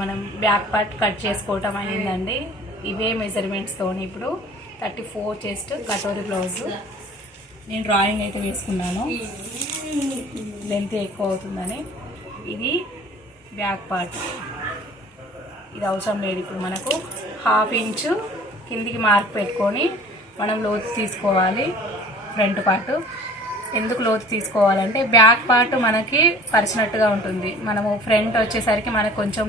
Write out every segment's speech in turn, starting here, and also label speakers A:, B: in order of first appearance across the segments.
A: మనం back part cut చేసుకోవటం అయిందండి. ఇవే మెజర్మెంట్స్తో ఇప్పుడు thirty four chest katori blouse నేను డ్రాయింగ్ అయితే వేసుకున్నాను. లెంత్ ఎక్కువ అవుతుందని. ఇది బ్యాక్ పార్ట్. ఇది అవసరం లేదు ఇప్పుడు మనకు. హాఫ్ ఇంచు కిందికి మార్క్ పెట్టుకొని మనం లోతు తీసుకోవాలి ఫ్రంట్ పార్ట్. ఎందుకు లోతు తీసుకోవాలంటే బ్యాక్ పార్ట్ మనకి పరిచినట్టుగా ఉంటుంది. మనము ఫ్రంట్ వచ్చేసరికి మనకు కొంచెం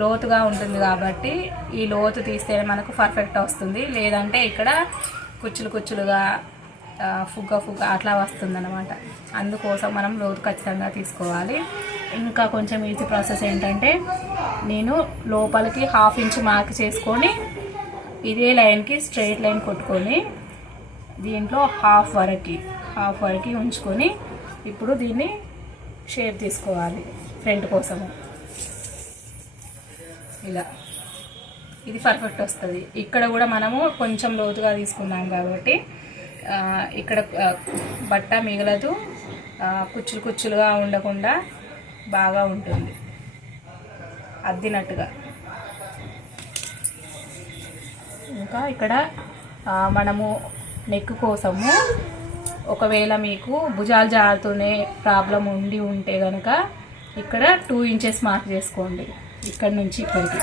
A: లోతుగా ఉంటుంది కాబట్టి ఈ లోతు తీస్తేనే మనకు పర్ఫెక్ట్ వస్తుంది. లేదంటే ఇక్కడ కుచ్చులు కుచ్చులుగా ఫుగ్గ ఫుగ్గ అట్లా వస్తుందన్నమాట. అందుకోసం మనం లోతు ఖచ్చితంగా తీసుకోవాలి. ఇంకా కొంచెం ఈజీ ప్రాసెస్ ఏంటంటే నేను లోపలికి హాఫ్ ఇంచ్ మార్క్ చేసుకొని ఇదే లైన్కి స్ట్రైట్ లైన్ కొట్టుకొని దీంట్లో హాఫ్ వరకు హాఫ్ వరకు ఉంచుకొని ఇప్పుడు దీన్ని షేప్ తీసుకోవాలి ఫ్రంట్ కోసము. ఇలా. ఇది పర్ఫెక్ట్ వస్తుంది. ఇక్కడ కూడా మనము కొంచెం లోతుగా తీసుకున్నాం కాబట్టి ఇక్కడ బట్ట మిగలదు. కుచ్చులు కుచ్చులుగా ఉండకుండా బాగా ఉంటుంది. అద్దినట్టుగా. ఇంకా ఇక్కడ మనము నెక్ కోసము ఒకవేళ మీకు భుజాలు జారుతూనే ప్రాబ్లం ఉండి ఉంటే కనుక ఇక్కడ టూ ఇంచెస్ మార్క్ చేసుకోండి. ఇక్కడ నుంచి ఇక్కడికి.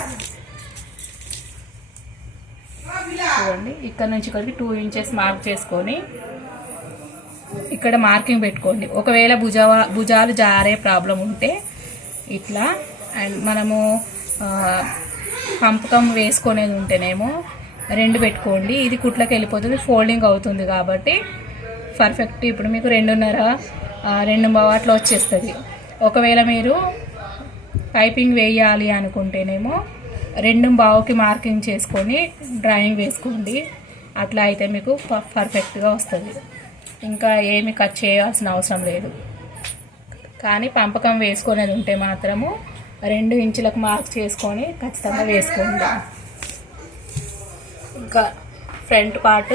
A: చూడండి ఇక్కడ నుంచి ఇక్కడికి టూ ఇంచెస్ మార్క్ చేసుకొని ఇక్కడ మార్కింగ్ పెట్టుకోండి. ఒకవేళ భుజవా భుజాలు జారే ప్రాబ్లం ఉంటే ఇట్లా అండ్ మనము పంపకం వేసుకునేది ఉంటేనేమో రెండు పెట్టుకోండి. ఇది కుట్లకి వెళ్ళిపోతుంది ఫోల్డింగ్ అవుతుంది కాబట్టి పర్ఫెక్ట్ ఇప్పుడు మీకు రెండున్నర రెండు బావాట్లో వచ్చేస్తుంది. ఒకవేళ మీరు పైపింగ్ వేయాలి అనుకుంటేనేమో రెండు బావుకి మార్కింగ్ చేసుకొని డ్రాయింగ్ వేసుకోండి. అట్లా అయితే మీకు ప- పర్ఫెక్ట్గా వస్తుంది. ఇంకా ఏమి కట్ చేయాల్సిన అవసరం లేదు. కానీ పంపకం వేసుకునేది ఉంటే మాత్రము రెండు ఇంచులకు మార్క్ చేసుకొని ఖచ్చితంగా వేసుకోండి. ఇంకా ఫ్రంట్ పార్ట్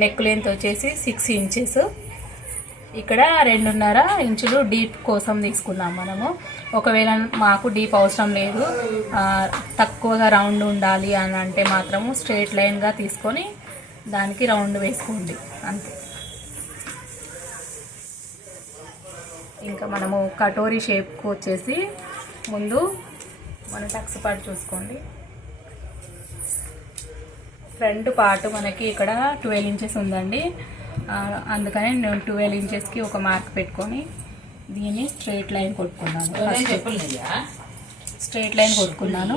A: నెక్ లెంత్ వచ్చేసి సిక్స్ ఇంచెస్. ఇక్కడ రెండున్నర ఇంచులు డీప్ కోసం తీసుకున్నాం మనము. ఒకవేళ మాకు డీప్ అవసరం లేదు తక్కువగా రౌండ్ ఉండాలి అని అంటే మాత్రము స్ట్రేట్ లైన్గా తీసుకొని దానికి రౌండ్ వేసుకోండి అంతే. ఇంకా మనము కటోరీ షేప్కి వచ్చేసి ముందు మన టక్స్ పార్ట్ చూసుకోండి. ఫ్రంట్ పార్ట్ మనకి ఇక్కడ ట్వెల్వ్ ఇంచెస్ ఉందండి. అందుకని నేను ట్వెల్వ్ ఇంచెస్కి ఒక మార్క్ పెట్టుకొని దీన్ని స్ట్రైట్ లైన్ కొట్టుకున్నాను. స్ట్రైట్ లైన్ కొట్టుకున్నాను.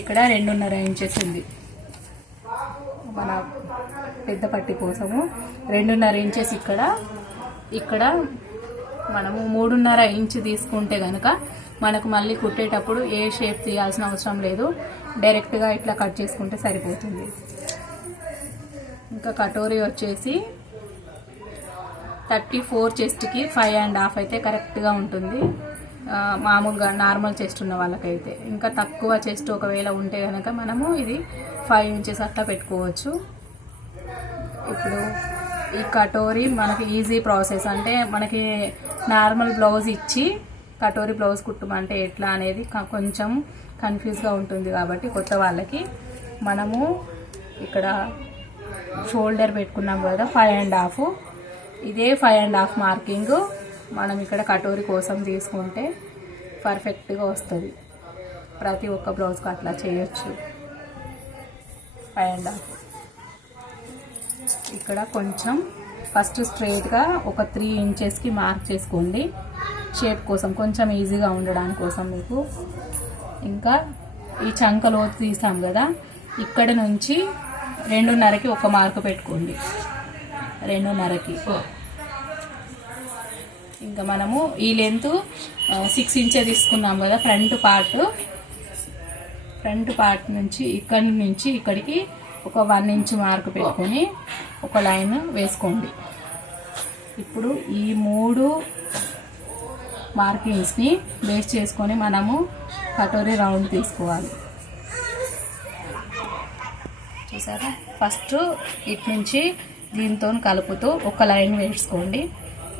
A: ఇక్కడ రెండున్నర ఇంచెస్ ఉంది. మన పెద్ద పట్టి కోసము రెండున్నర ఇంచెస్ ఇక్కడ ఇక్కడ మనము మూడున్నర ఇంచు తీసుకుంటే కనుక మనకు మళ్ళీ కుట్టేటప్పుడు ఏ షేప్ తీయాల్సిన అవసరం లేదు. డైరెక్ట్గా ఇట్లా కట్ చేసుకుంటే సరిపోతుంది. ఇంకా కటోరీ వచ్చేసి థర్టీ ఫోర్ చెస్ట్కి ఫైవ్ అండ్ హాఫ్ అయితే కరెక్ట్గా ఉంటుంది. మామూలుగా నార్మల్ చెస్ట్ ఉన్న వాళ్ళకైతే. ఇంకా తక్కువ చెస్ట్ ఒకవేళ ఉంటే కనుక మనము ఇది ఫైవ్ ఇంచెస్ అట్లా పెట్టుకోవచ్చు. ఇప్పుడు ఈ కటోరీ మనకి ఈజీ ప్రాసెస్ అంటే మనకి నార్మల్ బ్లౌజ్ ఇచ్చి కటోరీ బ్లౌజ్ కుట్టమంటే ఎట్లా అనేది కొంచెం కన్ఫ్యూజ్గా ఉంటుంది కాబట్టి కొత్త వాళ్ళకి మనము ఇక్కడ షోల్డర్ పెట్టుకున్నాం కదా ఫైవ్ అండ్ హాఫ్. ఇదే ఫైవ్ అండ్ హాఫ్ మార్కింగ్ మనం ఇక్కడ కటోరీ కోసం తీసుకుంటే పర్ఫెక్ట్గా వస్తుంది. ప్రతి ఒక్క బ్లౌజ్కి అట్లా చేయొచ్చు. ఫైవ్ అండ్ హాఫ్ ఇక్కడ కొంచెం ఫస్ట్ స్ట్రైట్గా ఒక త్రీ ఇంచెస్కి మార్క్ చేసుకోండి. షేప్ కోసం కొంచెం ఈజీగా ఉండడానికి కోసం మీకు. ఇంకా ఈ చంక లోతు తీసాం కదా ఇక్కడ నుంచి రెండున్నరకి ఒక మార్క్ పెట్టుకోండి. రెండున్నరకి. ఇంకా మనము ఈ లెంత్ సిక్స్ ఇంచే తీసుకున్నాం కదా ఫ్రంట్ పార్ట్. ఫ్రంట్ పార్ట్ నుంచి ఇక్కడి నుంచి ఇక్కడికి ఒక వన్ ఇంచ్ మార్క్ పెట్టుకొని ఒక లైన్ వేసుకోండి. ఇప్పుడు ఈ మూడు మార్కింగ్స్ని బేస్ చేసుకొని మనము కటోరీ రౌండ్ తీసుకోవాలి. చూసారా? ఫస్ట్ ఇటు నుంచి దీంతో కలుపుతూ ఒక లైన్ వేసుకోండి.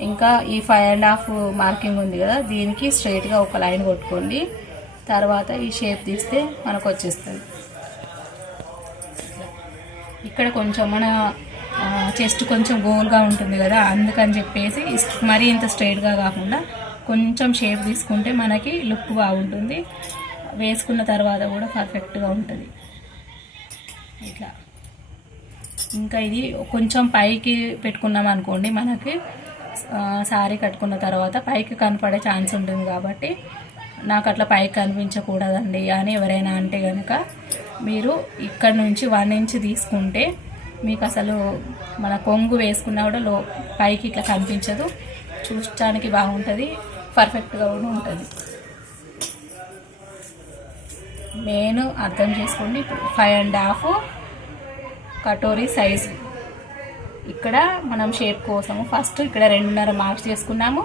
A: ఇంకా ఈ ఫైవ్ అండ్ హాఫ్ మార్కింగ్ ఉంది కదా దీనికి స్ట్రైట్గా ఒక లైన్ కొట్టుకోండి. తర్వాత ఈ షేప్ తీస్తే మనకు వచ్చేస్తుంది. ఇక్కడ కొంచెం మన చెస్ట్ కొంచెం గోల్గా ఉంటుంది కదా అందుకని చెప్పేసి మరీ ఇంత స్ట్రైట్గా కాకుండా కొంచెం షేప్ తీసుకుంటే మనకి లుక్ బాగుంటుంది. వేసుకున్న తర్వాత కూడా పర్ఫెక్ట్గా ఉంటుంది. ఇట్లా. ఇంకా ఇది కొంచెం పైకి పెట్టుకున్నాం అనుకోండి మనకి శారీ సారీ కట్టుకున్న తర్వాత పైకి కనపడే ఛాన్స్ ఉంటుంది కాబట్టి నాకు అట్లా పైకి కనిపించకూడదండి అని ఎవరైనా అంటే కనుక మీరు ఇక్కడ నుంచి వన్ ఇంచ్ తీసుకుంటే మీకు అసలు మన కొంగు వేసుకున్నా కూడా లో పైకి ఇట్లా కనిపించదు. చూడటానికి బాగుంటుంది పర్ఫెక్ట్గా కూడా ఉంటుంది. నేను అర్థం చేసుకోండి five and half katori size. ఇక్కడ మనం షేప్ కోసము ఫస్ట్ ఇక్కడ రెండున్నర మార్క్ చేసుకున్నాము.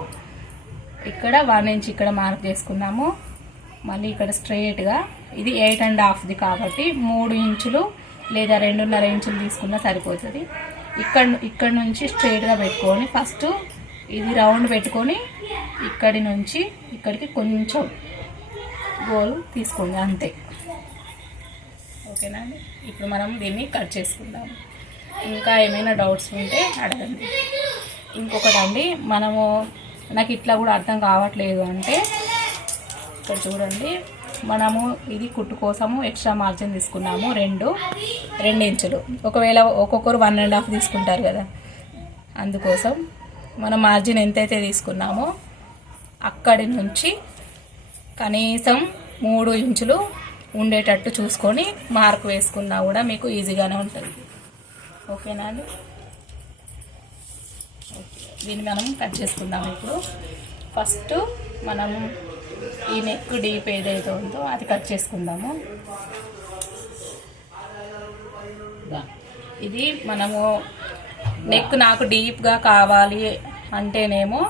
A: ఇక్కడ వన్ ఇంచ్ ఇక్కడ మార్క్ చేసుకున్నాము. మళ్ళీ ఇక్కడ స్ట్రైట్గా ఇది ఎయిట్ అండ్ హాఫ్ది కాబట్టి మూడు ఇంచులు లేదా రెండున్నర ఇంచులు తీసుకున్నా సరిపోతుంది. ఇక్కడ ఇక్కడ నుంచి స్ట్రైట్గా పెట్టుకొని ఫస్ట్ ఇది రౌండ్ పెట్టుకొని ఇక్కడి నుంచి ఇక్కడికి కొంచెం గోల్ తీసుకోండి అంతే. ఓకేనా అండి? ఇప్పుడు మనం దీన్ని కట్ చేసుకుందాం. ఇంకా ఏమైనా డౌట్స్ ఉంటే అడగండి. ఇంకొకటి అండి మనము నాకు ఇట్లా కూడా అర్థం కావట్లేదు అంటే ఇక్కడ చూడండి మనము ఇది కుట్టు కోసము ఎక్స్ట్రా మార్జిన్ తీసుకున్నాము రెండు రెండు ఇంచులు. ఒకవేళ ఒక్కొక్కరు వన్ అండ్ హాఫ్ తీసుకుంటారు కదా అందుకోసం మన మార్జిన్ ఎంతైతే తీసుకున్నామో అక్కడి నుంచి కనీసం మూడు ఇంచులు ఉండేటట్టు చూసుకొని మార్క్ వేసుకున్నా కూడా మీకు ఈజీగానే ఉంటుంది. ఓకేనా అండి? దీన్ని మనం కట్ చేసుకుందాం ఇప్పుడు. ఫస్ట్ మనం ఈ నెక్ డీప్ ఏదైతే ఉందో అది కట్ చేసుకుందాము. ఇది మనము నెక్ నాకు డీప్గా కావాలి అంటేనేమో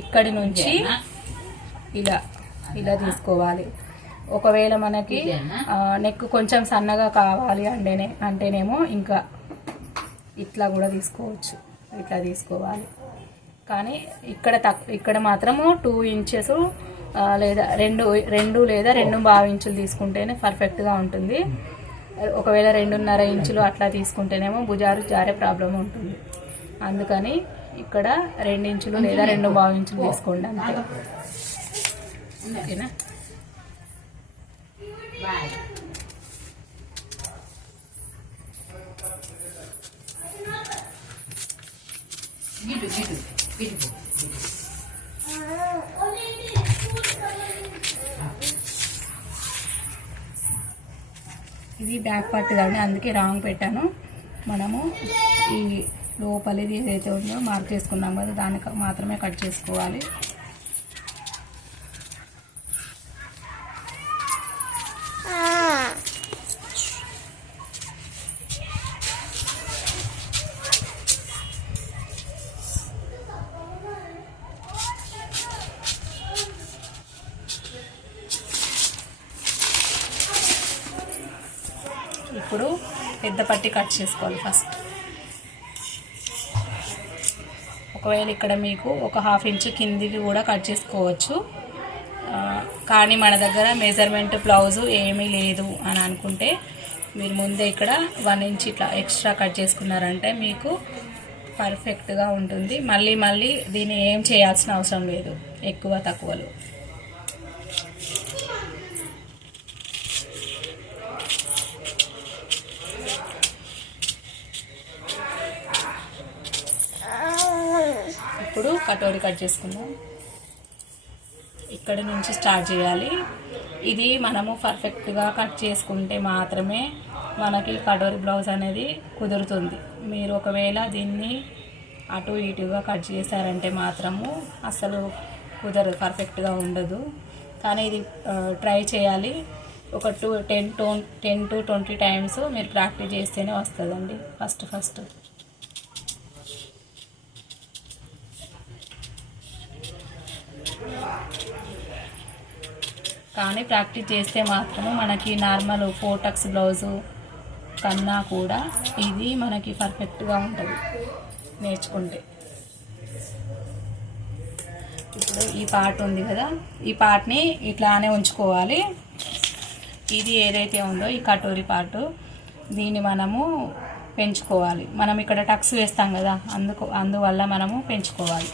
A: ఇక్కడి నుంచి ఇలా ఇలా తీసుకోవాలి. ఒకవేళ మనకి నెక్ కొంచెం సన్నగా కావాలి అంటేనే అంటేనేమో ఇంకా ఇట్లా కూడా తీసుకోవచ్చు. ఇట్లా తీసుకోవాలి. కానీ ఇక్కడ తక్ ఇక్కడ మాత్రము టూ ఇంచెస్ లేదా రెండు రెండు లేదా రెండు బావు ఇంచులు తీసుకుంటేనే పర్ఫెక్ట్గా ఉంటుంది. ఒకవేళ రెండున్నర ఇంచులు అట్లా తీసుకుంటేనేమో భుజాలు జారే ప్రాబ్లం ఉంటుంది. అందుకని ఇక్కడ రెండు ఇంచులు లేదా రెండు బావు ఇంచులు తీసుకోండి అంతే. ఓకేనా? ఇది బ్యాక్ పార్ట్ కానీ అందుకే రాంగ్ పెట్టాను. మనము ఈ లోపలిది ఏదైతే ఉందో మార్క్ చేసుకున్నాం కదా దానికి మాత్రమే కట్ చేసుకోవాలి. పెద్ద పట్టి కట్ చేసుకోవాలి ఫస్ట్. ఒకవేళ ఇక్కడ మీకు ఒక హాఫ్ ఇంచ్ కిందికి కూడా కట్ చేసుకోవచ్చు. కానీ మన దగ్గర మెజర్మెంట్ బ్లౌజు ఏమీ లేదు అని అనుకుంటే మీరు ముందే ఇక్కడ వన్ ఇంచ్ ఇట్లా ఎక్స్ట్రా కట్ చేసుకున్నారంటే మీకు పర్ఫెక్ట్గా ఉంటుంది. మళ్ళీ మళ్ళీ దీన్ని ఏం చేయాల్సిన అవసరం లేదు. ఎక్కువ తక్కువలు. ఇప్పుడు కటోరి కట్ చేసుకుందాం. ఇక్కడ నుంచి స్టార్ట్ చేయాలి. ఇది మనము పర్ఫెక్ట్గా కట్ చేసుకుంటే మాత్రమే మనకి కటోరి బ్లౌజ్ అనేది కుదురుతుంది. మీరు ఒకవేళ దీన్ని అటు ఇటుగా కట్ చేశారంటే మాత్రము అసలు కుదరదు పర్ఫెక్ట్గా ఉండదు. కానీ ఇది ట్రై చేయాలి. ఒక టూ టెన్ టోన్ టెన్ టు ట్వంటీ టైమ్స్ మీరు ప్రాక్టీస్ చేస్తేనే వస్తుందండి. First first. కానీ ప్రాక్టీస్ చేస్తే మాత్రము మనకి నార్మల్ ఫోటక్స్ బ్లౌజు కన్నా కూడా ఇది మనకి పర్ఫెక్ట్గా ఉంటుంది నేర్చుకుంటే. ఇప్పుడు ఈ పార్ట్ ఉంది కదా ఈ పార్ట్ని ఇట్లానే ఉంచుకోవాలి. ఇది ఏదైతే ఉందో ఈ కటోరి పార్టు దీన్ని మనము పెంచుకోవాలి. మనం ఇక్కడ టక్స్ వేస్తాం కదా అందుకు అందువల్ల మనము పెంచుకోవాలి.